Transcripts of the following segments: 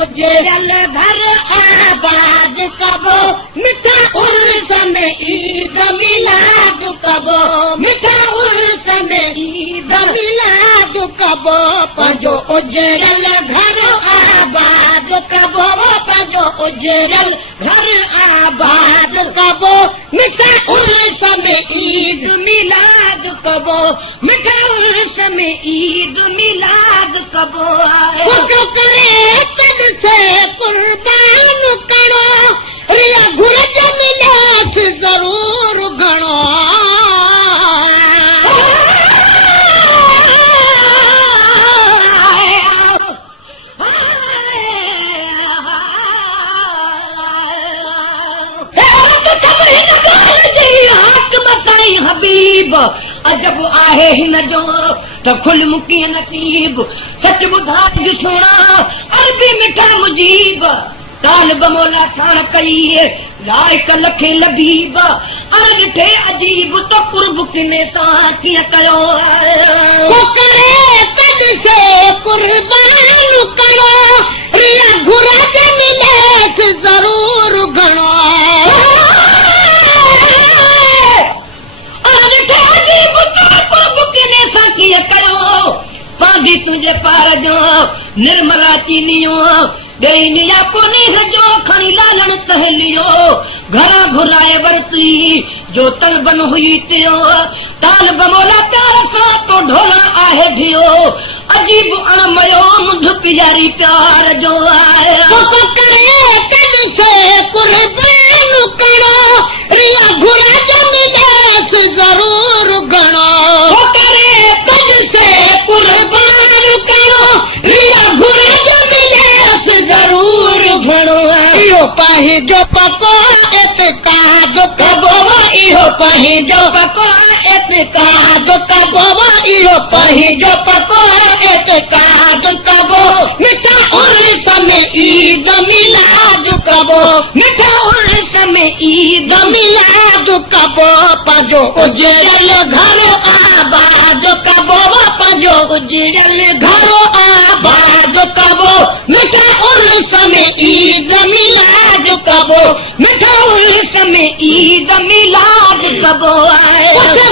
उजड़ल घर आबाद कबो मिठा उर्स में ईद मिलाद कबो मिठा उर्स में ईद मिलाद कबो पंहिंजो उजड़ल घर आबाद कबो पंहिंजो उजड़ल घर आबाद कबो मिठा उर्स में ईद मिलाद कबो मिठा उर्स में ईद मिलाद कबो करे तन से कुर्बान करो रिया घुरज मिलास जरूर घणो हबीब अजब आहे हिन जो त खुल मुकी नसीब सच ॿुधाए सुणा अरबी मिठा मुजीब तालिब मौला साण कई लाइक लखे लबीब अण ॾिठे अजीब त कुर्ब किने सां कीअं कयो करे तद से कुर्बान करो रिया घुरज मिलेस जरूर घणो पांदी तुझे पार जो निर्मला चीनियो गई निया कोनी जो खणी लालण तहलियो घरा घुराए वरती जो तलबन हुई थियो ताल बमोला प्यार सां तो ढोलण आहे धियो अजीब अणमयो मुंध पियारी प्यार जो आए तो करे कद से कुर्बान करो रिया घुरा जमिलेस जरूर घणो करे कद से कुर्बान करो रिया घुरा जमिलेस जरूर घणो इहो पंहिंजो पको एतकाद कबो इहो पंहिंजो पको एतकाद कबो इहो पंहिंजो पको एतकाद कबो मिठा उर्स में ईद मिलाद कबो मिठा उर्स में ईद मिलाद कबो पंहिंजो उजड़ल घर आबाद कबो पंहिंजो उजड़ल घर आबाद कबो मिठा उर्स में ईद मिलाद कबो मिठा उर्स में ईद मिलाद कबो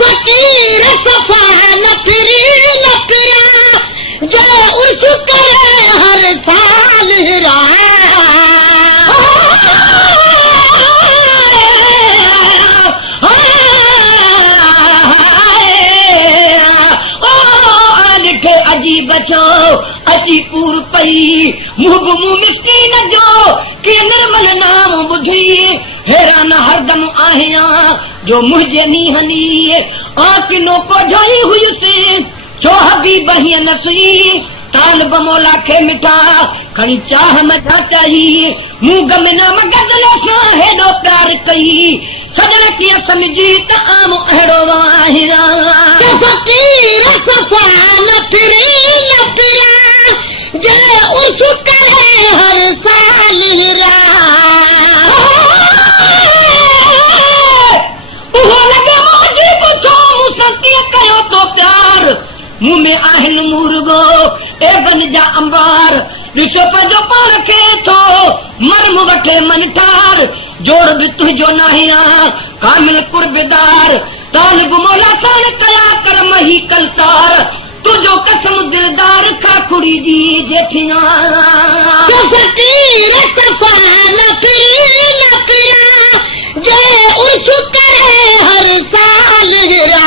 फकीर सफा न फिरी न फिरा जो उर्स करे हर साल हिरा अजी बचो अजी पूर पई मुंह मिस्कीन जो के निर्मल नाम बुधी हैरान हरदम आहिया जो मुझे नीहनी आकिनो को जोई हुई से छो हबीब ही नसी ताल बमोला के मिठा खणी चाह मचा चाहिए मुंह गमना मगदल सा हेडो प्यार कई सजन किया समझी त आम अहड़ो वाहिरा फकीर सफा न फिरी न फिरा जे उर्स करे हर साल हिरा उहो लगे मुझे पुछो मुसकी कयो तो प्यार मुंह में आहिन मुर्गो ए बन जा अंबार ॾिसो पंहिंजो पाण खे थो मरम वठे मन ठार जोड़ बि तुंहिंजो नाहिया कामिल कुर्बदार तालिब मौला साण कया कर मही कलतार तुझो कसम दिलदार खाखुड़ी जी जेठिया फकीर सफा न फिरी न फिरा जे उर्स करे हर साल हिरा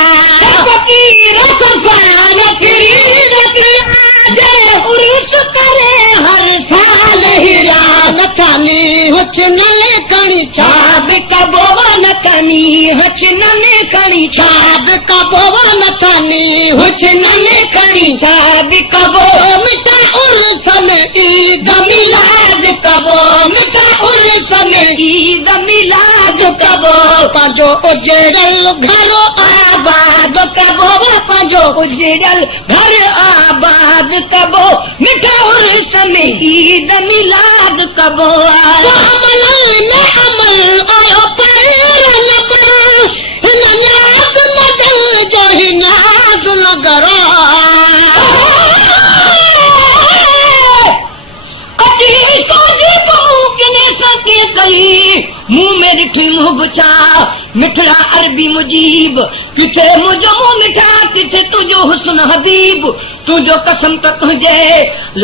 फकीर सफा न फिरी न फिरा जे उर्स करे हर साल हिरा नथानी हुच नले कणी छाब कबो नथानी हुच नले कणी छाब कबो नथानी हुच नले कणी छाब कबो मिठा उर्स में ईद मिलाद कबो मिठा उर्स में ईद मिलाद कबो पंहिंजो उजड़ल घर आबाद कबो पंहिंजो उजड़ल घर आबाद कबो मिठा उर्स में ईद मिलाद कबो अमल में अमल आयो पैर न करो हिन न्याद न दिल जो ही नाद न करो अजीब बुचा मिठड़ा अरबी मुजीब किथे मुझो मुंह मिठा किथे तुझो हुस्न हबीब तुझो कसम त तुझे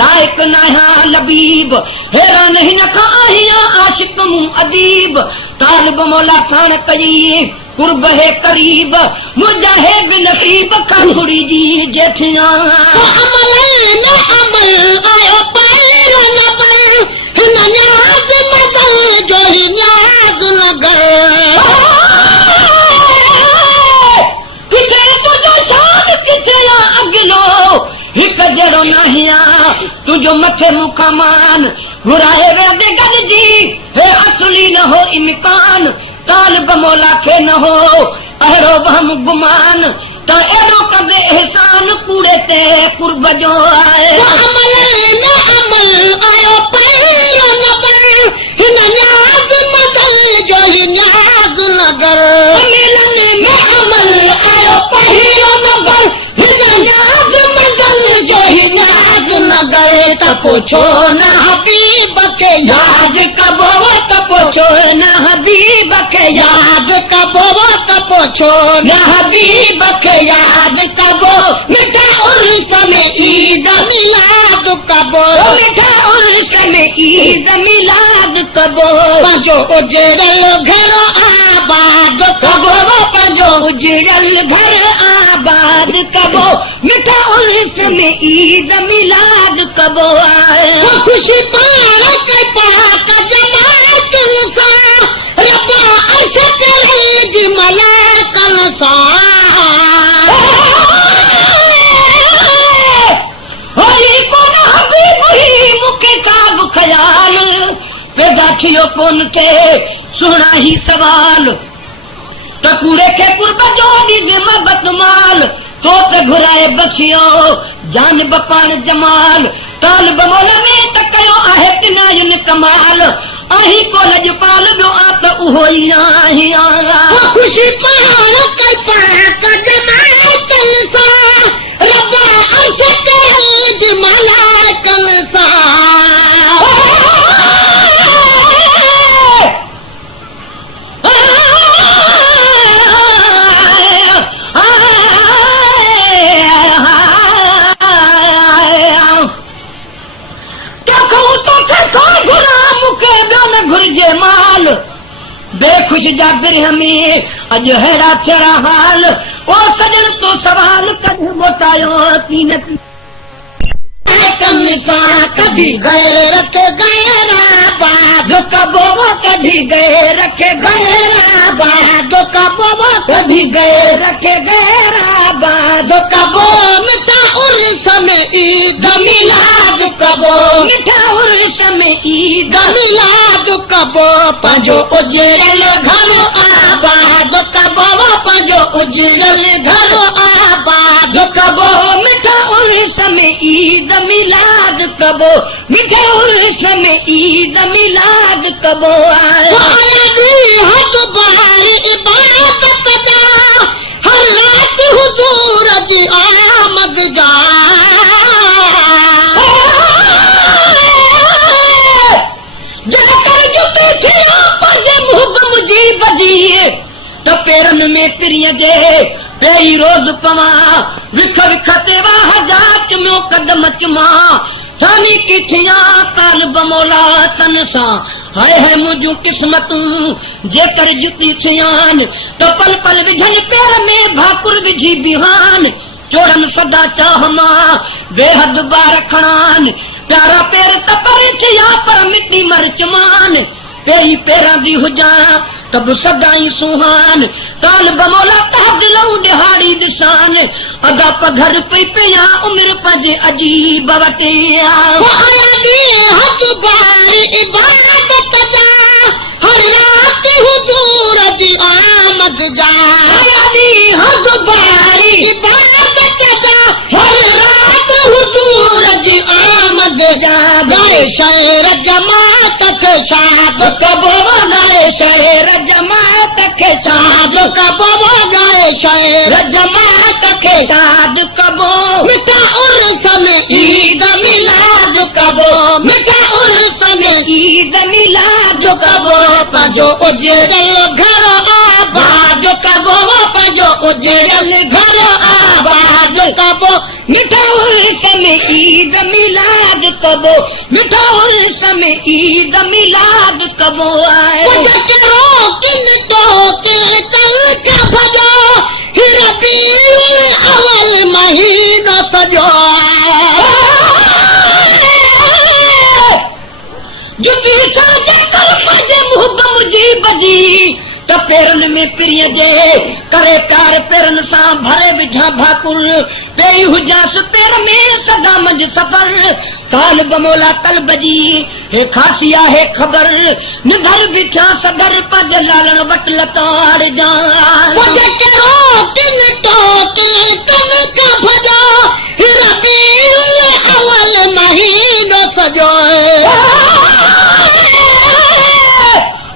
लायक नहा लबीब हैरान ही न खाहिया आशिक मुंह अदीब तालिब मौला साण कई कुर्ब है करीब मुजाहिद नसीब खाखुड़ी जी जेठिया अमल न अमल आयो पैर न पर हिन न्याज मदल जो ही न्याज नगर किथे तुझो शान किथे अगलो हिक जड़ो नहिया तुझो मथे मुखमान घुराए वेंदे गद जी हे असली न हो इम्कान तालिब मौला खे न हो अहिड़ो वहम गुमान त एॾो कंदे एहसान कूड़े ते कुर्ब जो आहे अमल न अमल आयो पैर न पर हिन न्याज़ मदल जो ही न्याज़ नगर मिलन में अमल आयो पैर न पर हिन न्याज़ मदल जो ही न्याज़ नगर त पुछो न हबीब के याद कबो त पुछो न हबीब के याद कबो त पुछो न हबीब के याद कबो मिठा उर्स में ईद मिलाद कबो मिठा उर्स में ईद मिलाद कबो पंजो उजड़ल घर आबाद कबो पंजो उजड़ल घर आबाद कबो मिठा उर्स में ईद मिलाद कबो आए खुशी पार के पाक जमात सा रब्बा अर्श करे जी मलाकल सा होई कोन हबीब ही मुके काब ख्याल पैदा थियो कोन थे सुना ही सवाल तकूड़े के कुर्ब जो दी मोहब्बत माल तो ते घुराए बचियो जान बपान जमाल तालिब मौला में त कयो आहे तिनायुन कमाल आही को लजपाल जो आप उहो ही आही आया खुशी पार के पाक जमात सा रब्बा अर्श करे जी मलाकल सा घुर्जे माल बेखुश जा बिरह में अज हैरा चरा हाल ओ सजन तो सवाल कद मोटायो तीन कभी गए रखे गैरा बाद कबो कभी गए रखे गैरा बाद कबो कभी गए रखे गैरा बाद कबो मिठा उर्स में ईद मिलाद कबो मिठा उर्स में ईद मिलाद कबो पंजो उजड़ल घर आबाद कबो पंजो उजड़ल घर आबाद कबो मिठा उर्स में ईद मिलाद कबो मिठे उर्स में ईद मिलाद कबो आया हद बार इबादत जा हर रात हुजूर जी आमद जा जाकर जुते थियो पंजे मुहब मुजीब जी तो पेरन में पिरिय जे पेई रोज पवा विख विख ते वाह जाच में कदम चमा थानी किथिया तालिब मौला तन सा हाय है मुझू किस्मतूं जेकर जुती थियान तो पल पल विझन पैर में भाकुर विझी बिहान चोरन सदा चाह मां बेहद बार खणान प्यारा पैर तपर थिया पर मिट्टी मर्च मान पेई पैरा दी हुजा तब सदाई सुहान तालिब मौला तहदलऊ दिहाड़ी दिसान अदा पधर पई पिया उम्र पजे अजीब वटिया आया दी हद बार इबादत जा हर रात हुजूर जी आमद जा आया दी हद बार इबादत जा हर रात हुजूर जी आमद जा गाए शहर जमात के शाद कबो गाए शहर जमात के शाद कबो गाए शहर जमात के शाद कबो मिठा उर्स में ईद मिलाद कबो मिठा उर्स में ईद मिलाद कबो कबो पंहिंजो उजड़ल घर आबाद कबो पंहिंजो उजड़ल घर आबाद कबो मिठा उर्स में ईद मिलाद कबो मिठा उर्स में ईद मिलाद कबो आए किन तो चल का भजो रबीउल अवल महीनो सजो जुती साजे कलम जे मुहब मुझी बजी त पेरन में प्रिय जे करे कार पेरन सां भरे विझा भाकुर पेई हुजास पेर में सदा मंझ सफर काल बमोला कल बजी हे खासिया है खबर निधर बिछा सदर पज लालण वट लताड़ जान मुझे करो किन तो तन का भजा रबीउल अवल महीनो सजो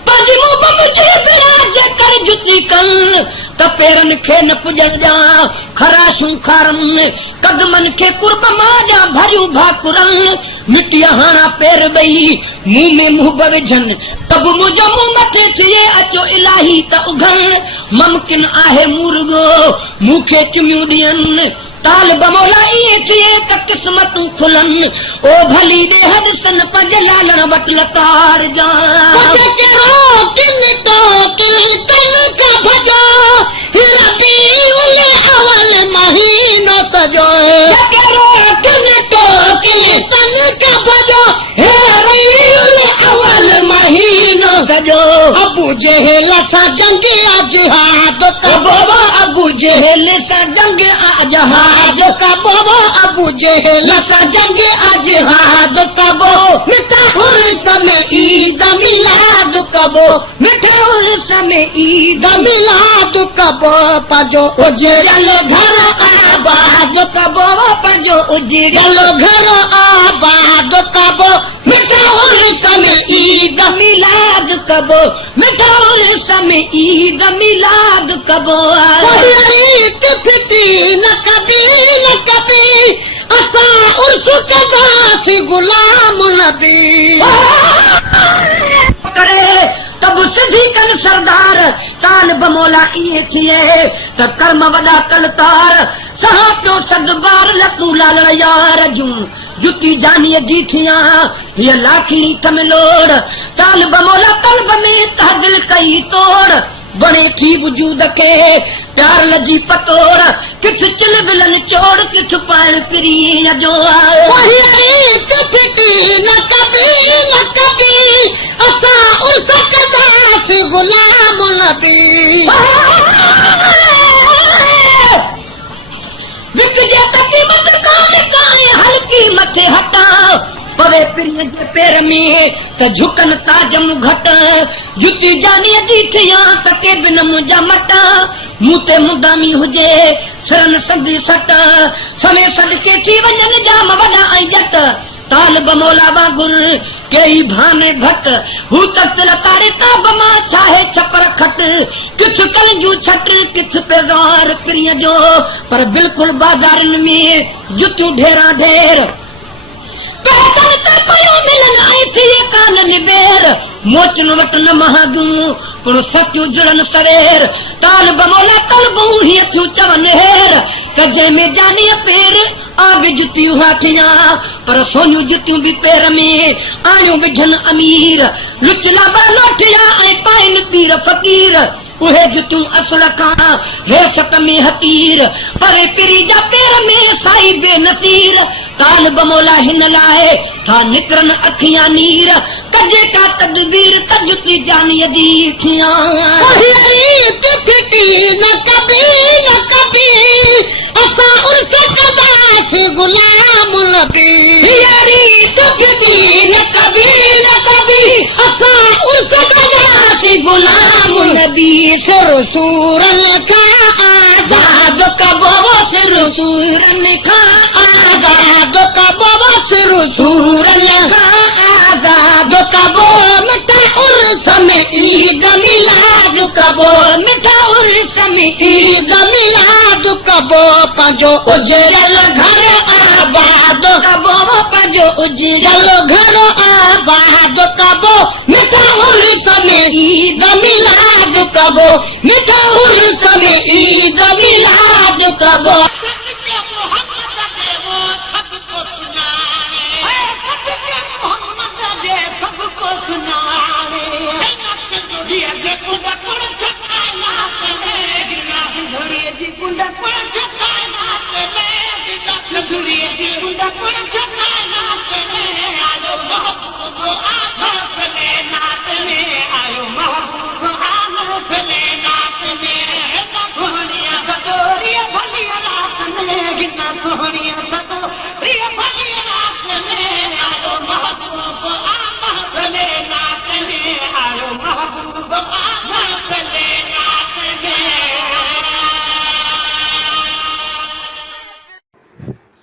पजमो मुझे विराज कर जुती कल त पेरन खे न पुजन जा खरा सुखारम कदमन खे कुर्ब माजा भरियूं भाकुरन मिट्टीअ हाणा पेर ॿई मुंह में मुंह विझन तब मुंहिंजो मुंह मथे थिए अचो इलाही त उघन मुमकिन आहे मुर्गो मूंखे चुमियूं ॾियनि ताल बमोला इएं थिए त क़िस्मतूं खुलन ओ भली ॾे हदसन पंज लालण वट लतार जा अवल महीनो सजो अवल महीनो सजो अबू जहल सां जंग जिहाद कबो अबू जहल सां जंग जहाद कबो अबू जहल सां जंग जिहाद कबो मिठा उर्स में ईद मिलाद कबो मिठा उर्स में ईद मिलाद कबो पंहिंजो उजड़ल घर आबाद कबो पंहिंजो उजड़ल घर आबाद कबो मिठा उर्स में ईद मिलाद कबो मिठा उर्स में ईद मिलाद कबो न कभी असां उर्स कंदासीं गुलाम नबी करे तब सिधी कन सरदार ताल बमोला इएं थिए त कर्म वॾा कल तार सहा पियो सदबार लतू लालण यार जूं जुती जानीअ दीठियां हीअ लाखिणी थमलोड़ ताल बमोला कल्ब में तहदिल कई तोड़ बणे थी वजूद खे प्यार लजी पतोड़ किथ चिल विलन चोड़ किथ पाइण पिरीअ जो न कभी असां उर्स कंदासीं गुलाम नबी विकजे त क़ीमत कान काए हल्की मथे हटा पवे पिरीअ जे पेर में त झुकन ताजम घट जुती जानीअ जी थियां त के बिन मुंहिंजा मटा मूं ते मुंडामी हुजे सिरन संदी सट समय सदके थी वञनि जाम वॾा ऐं जट ताल बमोला वांगुर कई भाने भट हू तख्त लतारे ताब मां छाहे छपर खट किथ कल जूं छट किथ पेज़ार पिरीअ जो पर बिल्कुलु बाज़ारनि में जुतियूं ढेरा ढेर पैसनि ते पयो मिलन ऐं थिए कान निबेर मोचन वट न महादूं पर सतियूं जुड़न सवेर ताल बमोला तलबूं हीअ थियूं चवन हेर कजे में जानीअ पेर आब जुतियूं हाथियां पर सोनियूं जुतियूं बि पेर में आयूं विझन अमीर लुचला बालोठिया ऐं पाइन पीर फ़कीर उहे जुतियूं असुल खां हेसत में हकीर पर पिरी जा पेर में साई बेनसीर ताल बमोला हिन लाइ था निकरन अखियां नीर कजे का तदबीर तजुती जानीअ जी खियां न कभी असां उर्स कंदासीं गुलाम नबी न कभी असां उर्स कंदासीं गुलाम नबी सिर सूरन खां आज़ाद कबो सिर सूरन खां आज़ाद कबो सिर सूरन खां आज़ाद कबो मिठा उर्स में ईद मिलाद कबो मिठा उर्स में ईद मिलाद कबो पंहिंजो उजड़ल घर आबाद कबो पंहिंजो उजड़लो घर आबाद कबो मिठा उर्स में ईद मिलाद कबो मिठा उर्स में ईद मिलाद कबो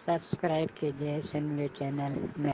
सब्सक्राइब कीजिए सनवे चैनल में।